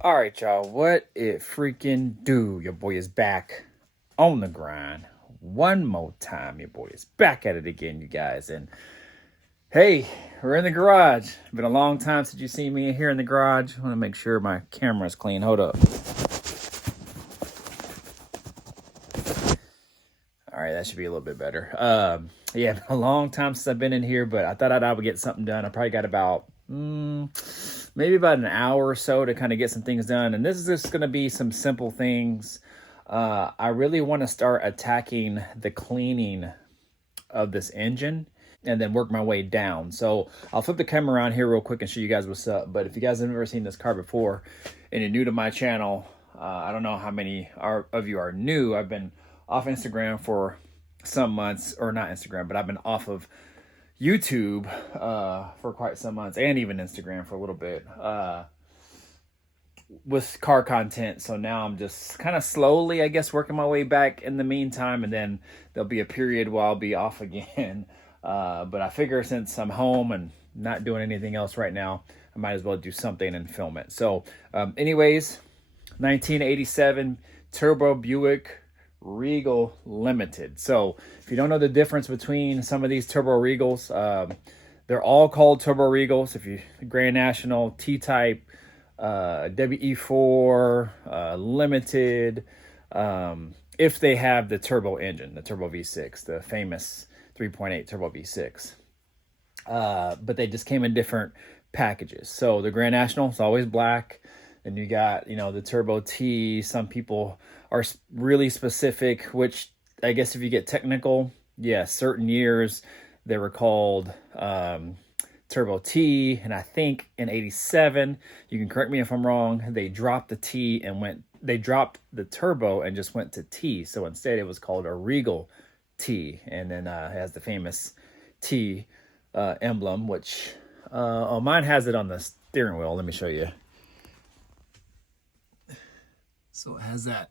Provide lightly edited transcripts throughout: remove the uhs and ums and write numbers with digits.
All right, y'all, what it freaking do? Your boy is back on the grind one more time. Your boy is back at it again, you guys. And hey, we're in the garage. Been a long time since you seen me here in the garage. I want to make sure my camera's clean. Hold up. All right, that should be a little bit better. Yeah, been a long time since I've been in here, but I thought I would get something done. I probably got about maybe about an hour or so to kind of get some things done. And this is just going to be some simple things. I really want to start attacking the cleaning of this engine and then work my way down. So I'll flip the camera around here real quick and show you guys what's up. But if you guys have never seen this car before and you're new to my channel, I don't know how many of you are new. I've been off Instagram for some months, or not Instagram, but I've been off of YouTube for quite some months, and even Instagram for a little bit with car content. So now I'm just kind of slowly, I guess, working my way back in the meantime, and then there'll be a period where I'll be off again. But I figure since I'm home and not doing anything else right now, I might as well do something and film it. So anyways, 1987 turbo Buick Regal Limited. So if you don't know the difference between some of these turbo Regals, they're all called turbo Regals. If you Grand National, T-Type, WE4, Limited, if they have the turbo engine, the turbo V6, the famous 3.8 turbo V6. But they just came in different packages. So the Grand National is always black. And you got, the Turbo T. Some people are really specific, which I guess if you get technical, yeah, certain years they were called Turbo T. And I think in 87, you can correct me if I'm wrong, they dropped the T and they dropped the turbo and just went to T. So instead it was called a Regal T. And then it has the famous T emblem, which mine has it on the steering wheel. Let me show you. So it has that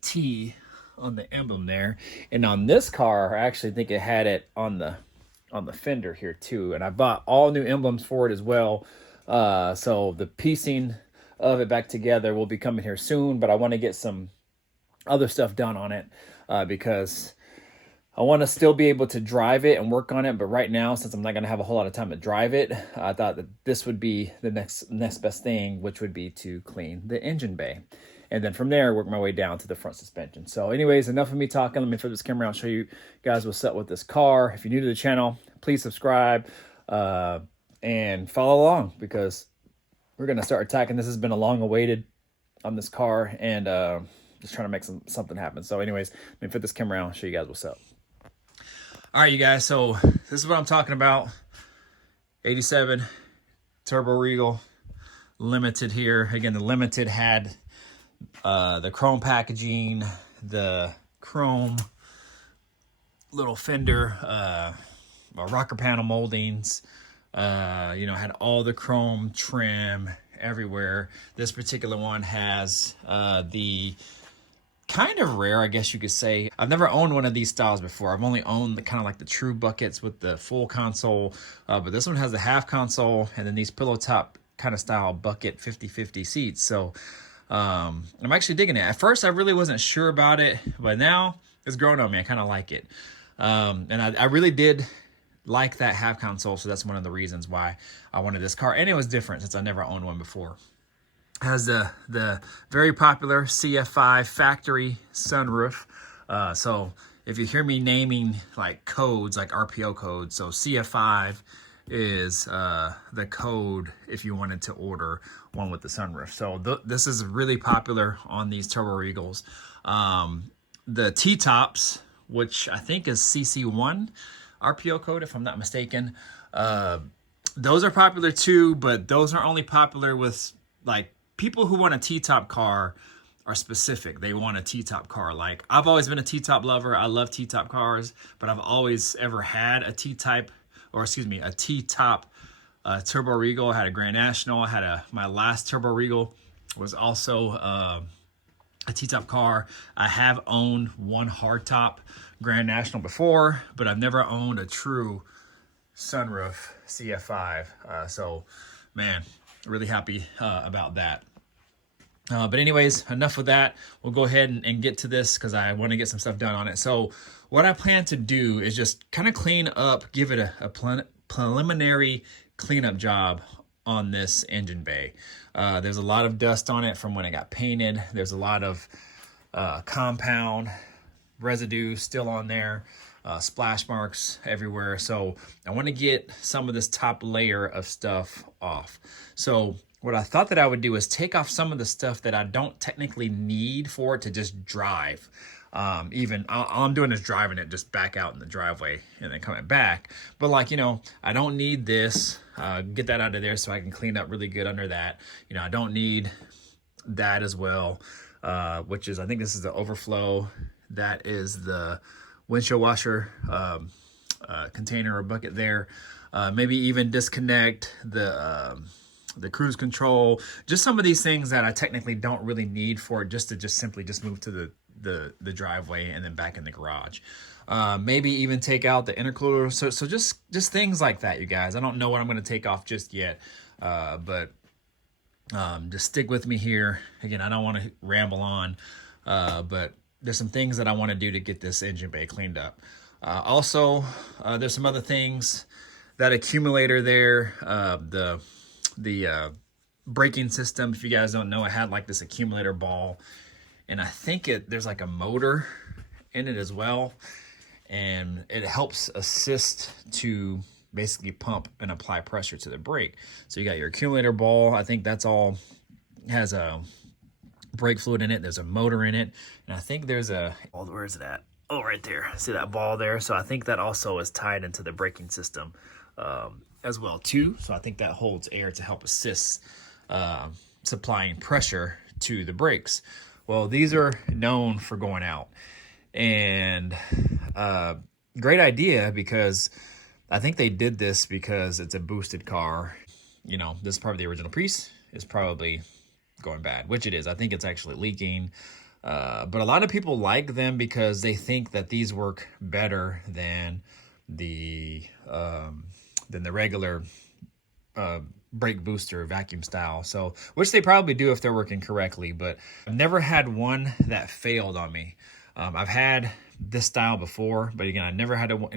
T on the emblem there. And on this car, I actually think it had it on the fender here too. And I bought all new emblems for it as well. So the piecing of it back together will be coming here soon, but I want to get some other stuff done on it because I want to still be able to drive it and work on it. But right now, since I'm not going to have a whole lot of time to drive it, I thought that this would be the next best thing, which would be to clean the engine bay. And then from there, work my way down to the front suspension. So anyways, enough of me talking. Let me flip this camera around and show you guys what's up with this car. If you're new to the channel, please subscribe and follow along because we're going to start attacking. This has been a long awaited on this car and just trying to make something happen. So anyways, let me flip this camera around and show you guys what's up. All right, you guys, so this is what I'm talking about. 87 Turbo Regal Limited here. Again, the Limited had the chrome packaging, the chrome little fender, rocker panel moldings, had all the chrome trim everywhere. This particular one has the kind of rare, I guess you could say. I've never owned one of these styles before. I've only owned the kind of like the true buckets with the full console, but this one has the half console and then these pillow top kind of style bucket 50-50 seats. So I'm actually digging it. At first I really wasn't sure about it, but now it's grown on me. I kind of like it. And I really did like that half console, so that's one of the reasons why I wanted this car. And it was different since I never owned one before. Has the very popular CF5 factory sunroof. So if you hear me naming like codes, like RPO codes, so CF5 is the code if you wanted to order one with the sunroof. So this is really popular on these Turbo Regals. The T-tops, which I think is CC1 RPO code if I'm not mistaken, those are popular too, but those are only popular with like people who want a T-top car are specific. They want a T-top car. Like I've always been a T-top lover. I love T-top cars, but I've always ever had a T-type, or excuse me, a T-top Turbo Regal. I had a Grand National. I had my last Turbo Regal was also a T-top car. I have owned one hardtop Grand National before, but I've never owned a true sunroof CF5. So, man, really happy about that. But anyways, enough of that. We'll go ahead and get to this because I want to get some stuff done on it. So what I plan to do is just kind of clean up, give it a preliminary cleanup job on this engine bay. There's a lot of dust on it from when it got painted. There's a lot of compound residue still on there, splash marks everywhere. So I want to get some of this top layer of stuff off. So what I thought that I would do is take off some of the stuff that I don't technically need for it to just drive. Even all I'm doing is driving it just back out in the driveway and then coming back. But like, you know, I don't need this. Get that out of there so I can clean up really good under that. You know, I don't need that as well, which is, I think this is the overflow. That is the windshield washer container or bucket there. Maybe even disconnect the cruise control, just some of these things that I technically don't really need for it, just to simply move to the driveway and then back in the garage. Maybe even take out the intercooler. So just things like that, you guys. I don't know what I'm going to take off just yet, but just stick with me here. Again, I don't want to ramble on, but there's some things that I want to do to get this engine bay cleaned up. Also, there's some other things. That accumulator there, the braking system, if you guys don't know, I had like this accumulator ball, and I think there's like a motor in it as well, and it helps assist to basically pump and apply pressure to the brake. So you got your accumulator ball. I think that's all has a brake fluid in it. There's a motor in it, and I think there's where is it at? Oh, right there. See that ball there? So I think that also is tied into the braking system as well too. So I think that holds air to help assist supplying pressure to the brakes. Well, these are known for going out, and great idea, because I think they did this because it's a boosted car. You know, this part of the original piece is probably going bad, which it is. I think it's actually leaking. But a lot of people like them because they think that these work better than the regular brake booster vacuum style. So, which they probably do if they're working correctly, but I've never had one that failed on me. I've had this style before, but again, I've never had one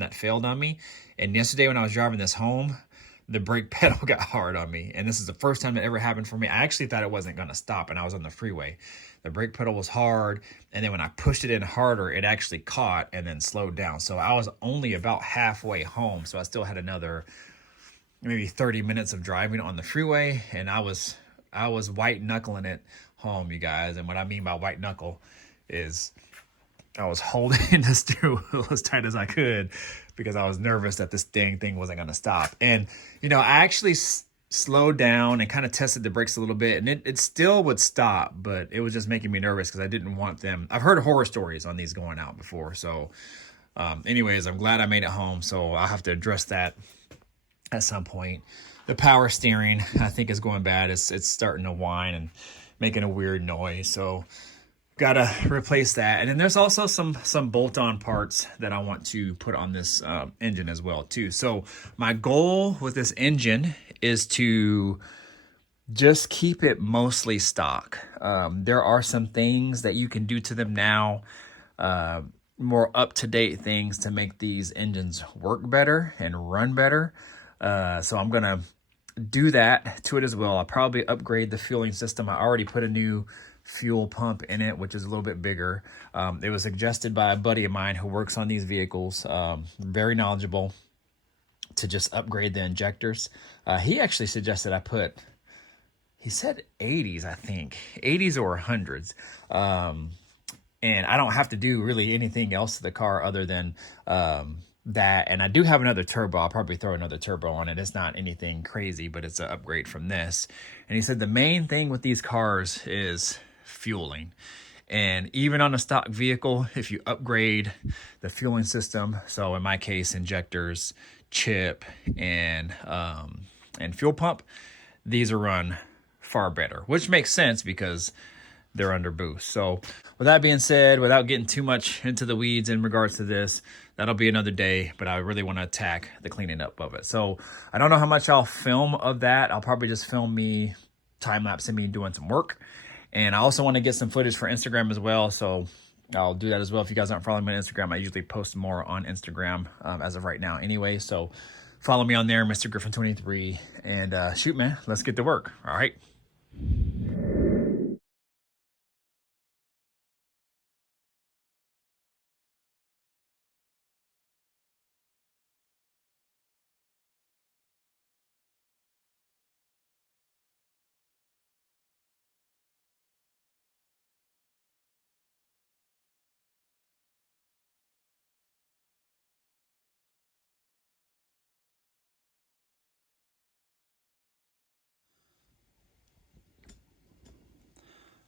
that failed on me. And yesterday when I was driving this home, the brake pedal got hard on me. And this is the first time it ever happened for me. I actually thought it wasn't going to stop, and I was on the freeway. The brake pedal was hard, and then when I pushed it in harder, it actually caught and then slowed down. So I was only about halfway home, so I still had another maybe 30 minutes of driving on the freeway, and I was white knuckling it home, you guys. And what I mean by white knuckle is I was holding the steering wheel as tight as I could because I was nervous that this dang thing wasn't going to stop. And, you know, I actually slowed down and kind of tested the brakes a little bit, and it still would stop, but it was just making me nervous because I didn't want them. I've heard horror stories on these going out before. So anyways, I'm glad I made it home. So I'll have to address that at some point. The power steering, I think, is going bad. It's starting to whine and making a weird noise. So gotta replace that. And then there's also some bolt-on parts that I want to put on this engine as well too. So my goal with this engine is to just keep it mostly stock. There are some things that you can do to them now, more up-to-date things to make these engines work better and run better. So I'm gonna do that to it as well. I'll probably upgrade the fueling system. I already put a new fuel pump in it, which is a little bit bigger. It was suggested by a buddy of mine who works on these vehicles, very knowledgeable, to just upgrade the injectors. He actually suggested he said 80s, I think, 80s or 100s. And I don't have to do really anything else to the car other than that. And I do have another turbo. I'll probably throw another turbo on it. It's not anything crazy, but it's an upgrade from this. And he said the main thing with these cars is fueling. And even on a stock vehicle, if you upgrade the fueling system, so in my case, injectors, chip, and fuel pump, these are run far better, which makes sense because they're under boost. So with that being said, without getting too much into the weeds in regards to this, that'll be another day, but I really want to attack the cleaning up of it. So I don't know how much I'll film of that. I'll probably just film me time lapse of me doing some work. And I also want to get some footage for Instagram as well. So I'll do that as well. If you guys aren't following me on Instagram, I usually post more on Instagram as of right now anyway. So follow me on there, Mr. Griffin 23. And shoot, man, let's get to work. All right.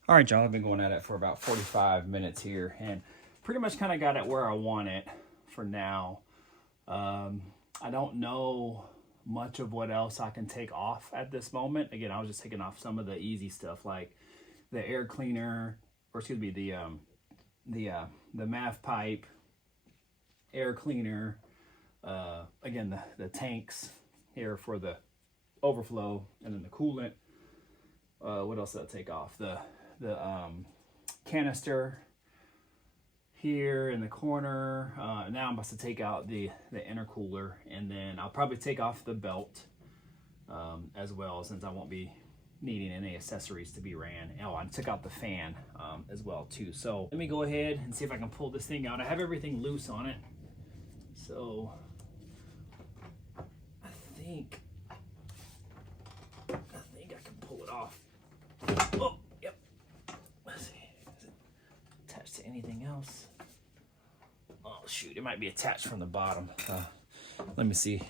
All right, y'all, I've been going at it for about 45 minutes here and pretty much kind of got it where I want it for now. I don't know much of what else I can take off at this moment. Again, I was just taking off some of the easy stuff like the air cleaner, or excuse me, the MAF pipe, air cleaner, again, the tanks here for the overflow, and then the coolant. What else did I take off? The canister here in the corner. Now I'm about to take out the intercooler, and then I'll probably take off the belt as well, since I won't be needing any accessories to be ran. Oh, I took out the fan as well too. So let me go ahead and see if I can pull this thing out. I have everything loose on it, so I think I can pull it off. Oh, yep. Let's see. Is it attached to anything else? Oh, shoot. It might be attached from the bottom. Let me see.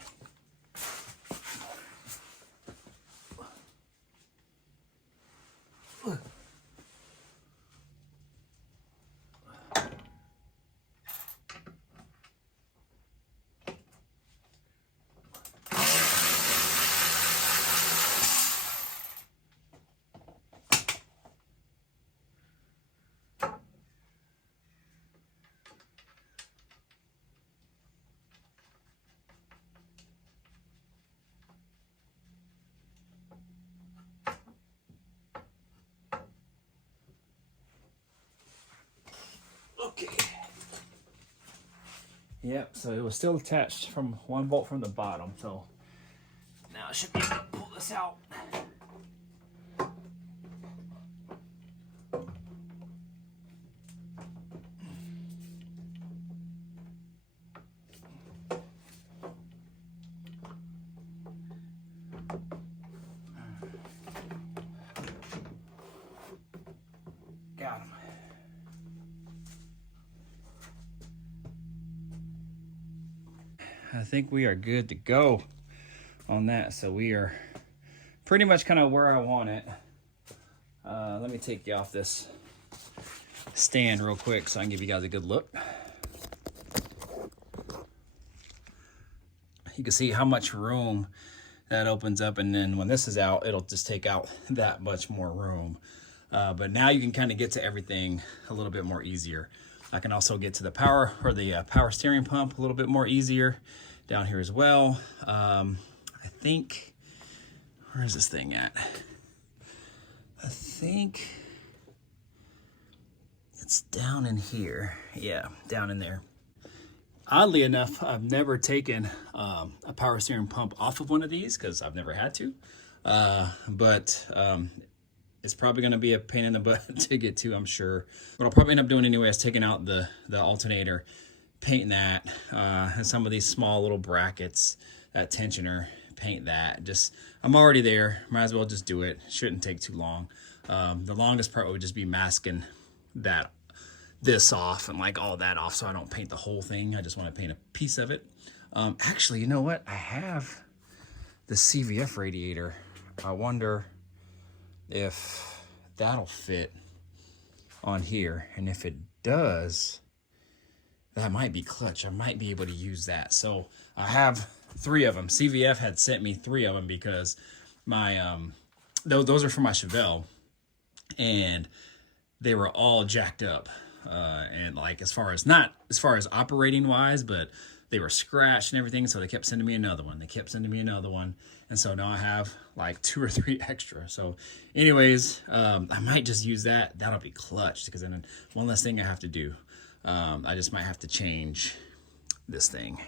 Okay. Yep, so it was still attached from one bolt from the bottom, so now I should be able to pull this out. Got him. I think we are good to go on that. So we are pretty much kind of where I want it. Let me take you off this stand real quick so I can give you guys a good look. You can see how much room that opens up, and then when this is out, it'll just take out that much more room. But now you can kind of get to everything a little bit more easier. I can also get to the power, or the power steering pump, a little bit more easier down here as well. I think, where is this thing at? I think it's down in here. Yeah, down in there. Oddly enough, I've never taken a power steering pump off of one of these because I've never had to. But it's probably going to be a pain in the butt to get to, I'm sure. What I'll probably end up doing anyway is taking out the alternator, painting that, and some of these small little brackets, that tensioner, paint that. Just, I'm already there. Might as well just do it. Shouldn't take too long. The longest part would just be masking this off and like all that off, so I don't paint the whole thing. I just want to paint a piece of it. Actually, you know what? I have the CVF radiator. I wonder if that'll fit on here, and if it does, that might be clutch. I might be able to use that. So I have 3 of them. CVF had sent me 3 of them because my those are for my Chevelle, and they were all jacked up, and like as far as operating wise, but they were scratched and everything, so they kept sending me another one. They kept sending me another one, and so now I have like 2 or 3 extra. So anyways, I might just use that. That'll be clutch, because then one less thing I have to do. I just might have to change this thing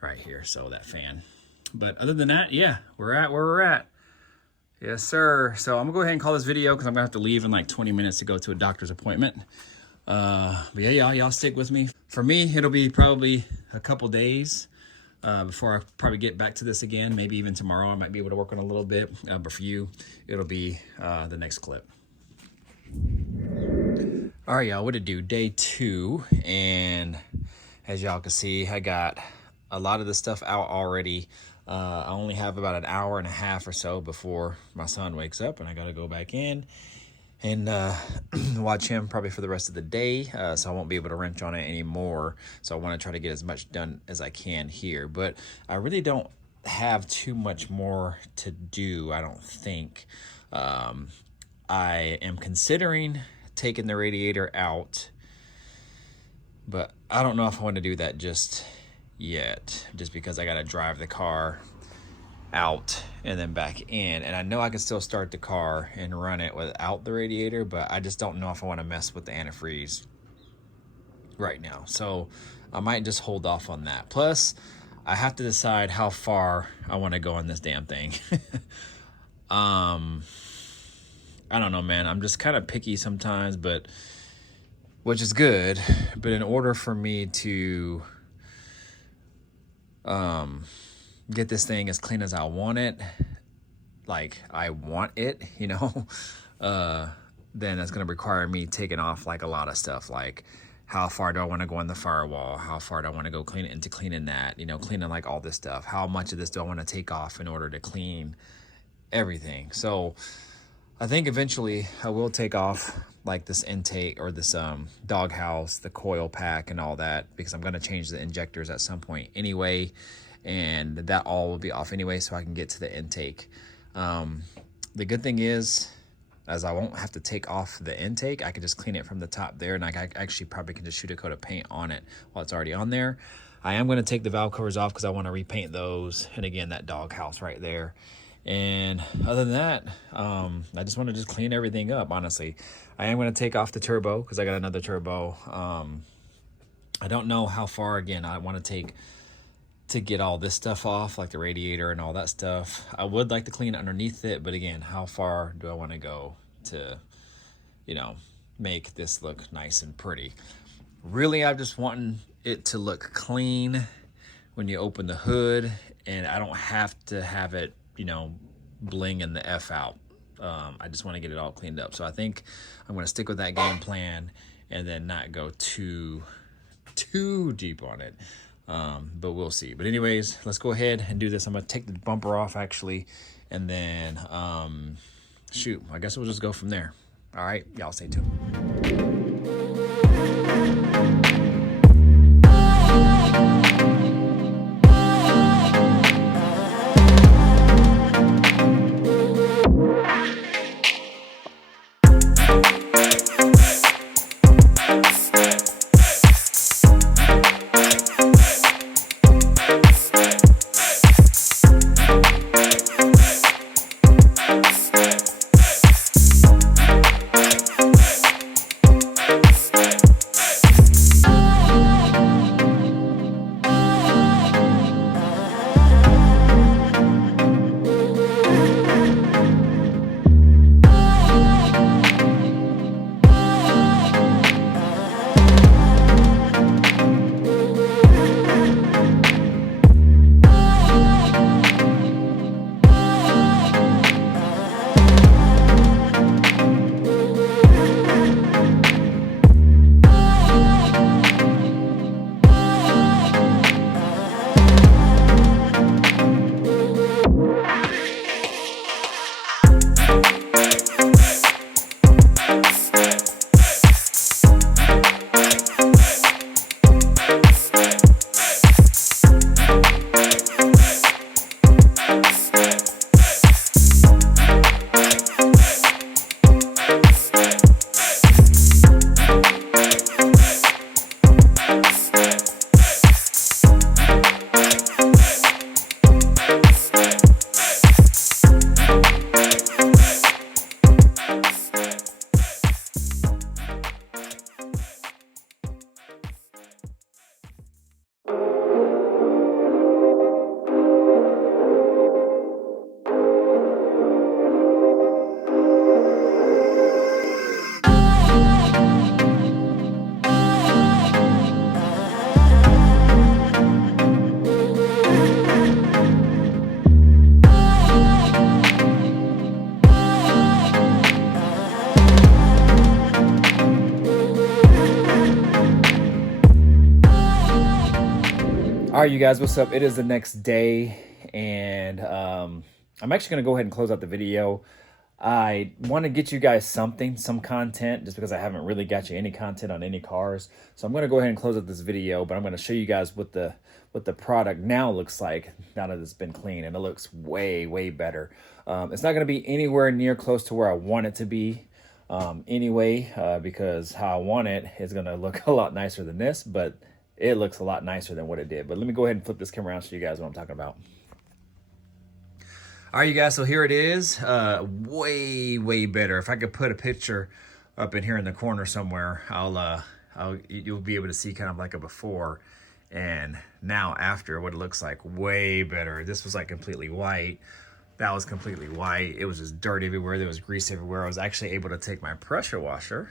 right here, so that fan. But other than that, yeah, we're at where we're at. Yes, sir. So I'm gonna go ahead and call this video, because I'm gonna have to leave in like 20 minutes to go to a doctor's appointment. But yeah, y'all stick with me. For me, it'll be probably a couple days before I probably get back to this again. Maybe even tomorrow I might be able to work on a little bit. But for you, it'll be the next clip. All right, y'all, what to do? Day 2, and as y'all can see, I got a lot of the stuff out already. I only have about an hour and a half or so before my son wakes up, and I got to go back in and watch him probably for the rest of the day, so I won't be able to wrench on it anymore. So I want to try to get as much done as I can here, but I really don't have too much more to do, I don't think. I am considering taking the radiator out, but I don't know if I want to do that just yet, just because I got to drive the car out and then back in, and I know I can still start the car and run it without the radiator, but I just don't know if I want to mess with the antifreeze right now. So I might just hold off on that. Plus I have to decide how far I want to go on this damn thing. I don't know, man. I'm just kind of picky sometimes, but which is good. But in order for me to get this thing as clean as I want it, like I want it, you know, then that's going to require me taking off like a lot of stuff. Like, how far do I want to go on the firewall? How far do I want to go clean it into cleaning that, you know, cleaning like all this stuff? How much of this do I want to take off in order to clean everything? So I think eventually I will take off like this intake or this doghouse, the coil pack and all that, because I'm going to change the injectors at some point anyway, and that all will be off anyway, so I can get to the intake. The good thing is, as I won't have to take off the intake, I can just clean it from the top there, and I actually probably can just shoot a coat of paint on it while it's already on there. I am going to take the valve covers off because I want to repaint those, and again, that doghouse right there. And other than that, I just want to just clean everything up, honestly. I am going to take off the turbo because I got another turbo. I don't know how far, again, I want to take to get all this stuff off, like the radiator and all that stuff. I would like to clean underneath it, but again, how far do I want to go to, you know, make this look nice and pretty? Really, I'm just wanting it to look clean when you open the hood, and I don't have to have it, you know, blinging the F out. I just want to get it all cleaned up. So I think I'm going to stick with that game plan and then not go too deep on it. But we'll see. But anyways, let's go ahead and do this. I'm going to take the bumper off actually, and then shoot, I guess we'll just go from there. All right, y'all stay tuned. right, you guys, what's up? It is the next day, and I'm actually going to go ahead and close out the video. I want to get you guys some content, just because I haven't really got you any content on any cars. So I'm going to go ahead and close out this video, but I'm going to show you guys what the product now looks like now that it's been cleaned, and it looks way better. It's not going to be anywhere near close to where I want it to be anyway, because how I want it is going to look a lot nicer than this, but it looks a lot nicer than what it did. But let me go ahead and flip this camera around so you guys what I'm talking about. All right, you guys, so here it is. Way better. If I could put a picture up in here in the corner somewhere, you'll be able to see kind of like a before and now after what it looks like. Way better. This was like completely white. That was completely white. It was just dirt everywhere. There was grease everywhere. I was actually able to take my pressure washer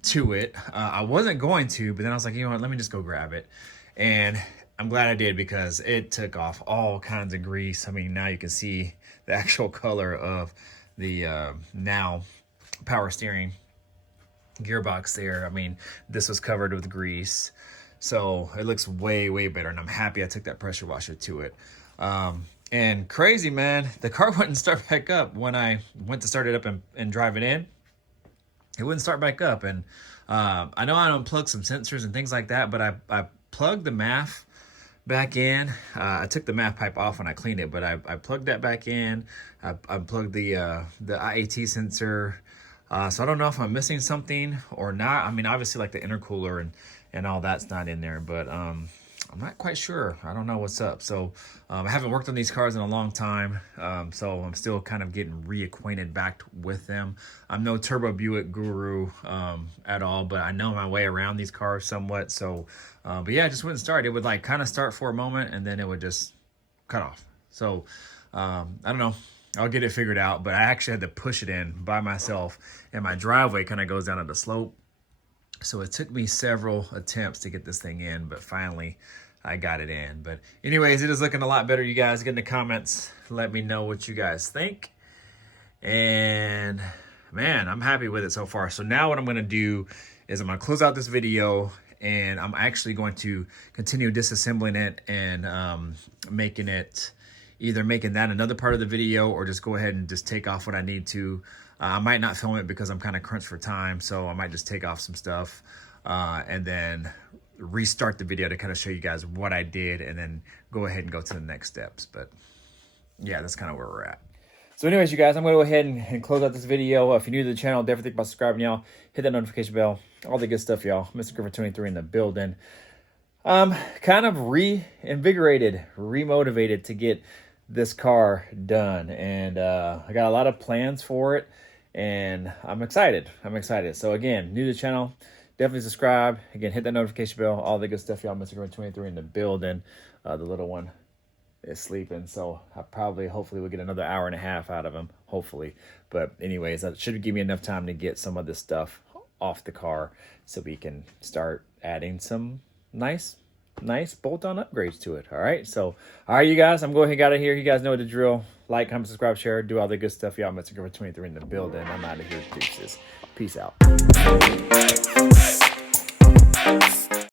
to it. I wasn't going to, but then I was like, you know what, let me just go grab it. And I'm glad I did, because it took off all kinds of grease. I mean, now you can see the actual color of the now power steering gearbox there. I mean, this was covered with grease, so it looks way better, and I'm happy I took that pressure washer to it. And crazy, man, the car wouldn't start back up when I went to start it up and drive it in. It wouldn't start back up. And I know I unplugged some sensors and things like that, but I plugged the MAF back in. I took the MAF pipe off when I cleaned it, but I plugged that back in. I plugged the IAT sensor. So I don't know if I'm missing something or not. I mean, obviously like the intercooler and all that's not in there, but I'm not quite sure. I don't know what's up. So I haven't worked on these cars in a long time. So I'm still kind of getting reacquainted back with them. I'm no turbo Buick guru at all, but I know my way around these cars somewhat. So, but yeah, it just wouldn't start. It would like kind of start for a moment and then it would just cut off. So I don't know. I'll get it figured out, but I actually had to push it in by myself, and my driveway kind of goes down at a slope. So it took me several attempts to get this thing in, but finally I got it in. But anyways, it is looking a lot better, you guys. Get in the comments. Let me know what you guys think. And man, I'm happy with it so far. So now what I'm going to do is I'm going to close out this video, and I'm actually going to continue disassembling it and making that another part of the video, or just go ahead and just take off what I need to. I might not film it because I'm kind of crunched for time, so I might just take off some stuff and then restart the video to kind of show you guys what I did, and then go ahead and go to the next steps. But yeah, that's kind of where we're at. So anyways, you guys, I'm going to go ahead and close out this video. If you're new to the channel, definitely think about subscribing, y'all. Hit that notification bell, all the good stuff, y'all. Mr. Griffin 23 in the building. Kind of reinvigorated, remotivated to get this car done, and I got a lot of plans for it, and I'm excited. So again, new to the channel, definitely subscribe. Again, hit that notification bell, all the good stuff, y'all. Mr. Griffin 23 in the building. The little one is sleeping, so hopefully we'll get another hour and a half out of him, hopefully. But anyways, that should give me enough time to get some of this stuff off the car so we can start adding some nice bolt-on upgrades to it. All right, so all right, you guys, I'm going out of here. You guys know the drill. Like, comment, subscribe, share, do all the good stuff, y'all. Mr. Griffin 23 in the building. I'm out of here. Deuces. Peace out.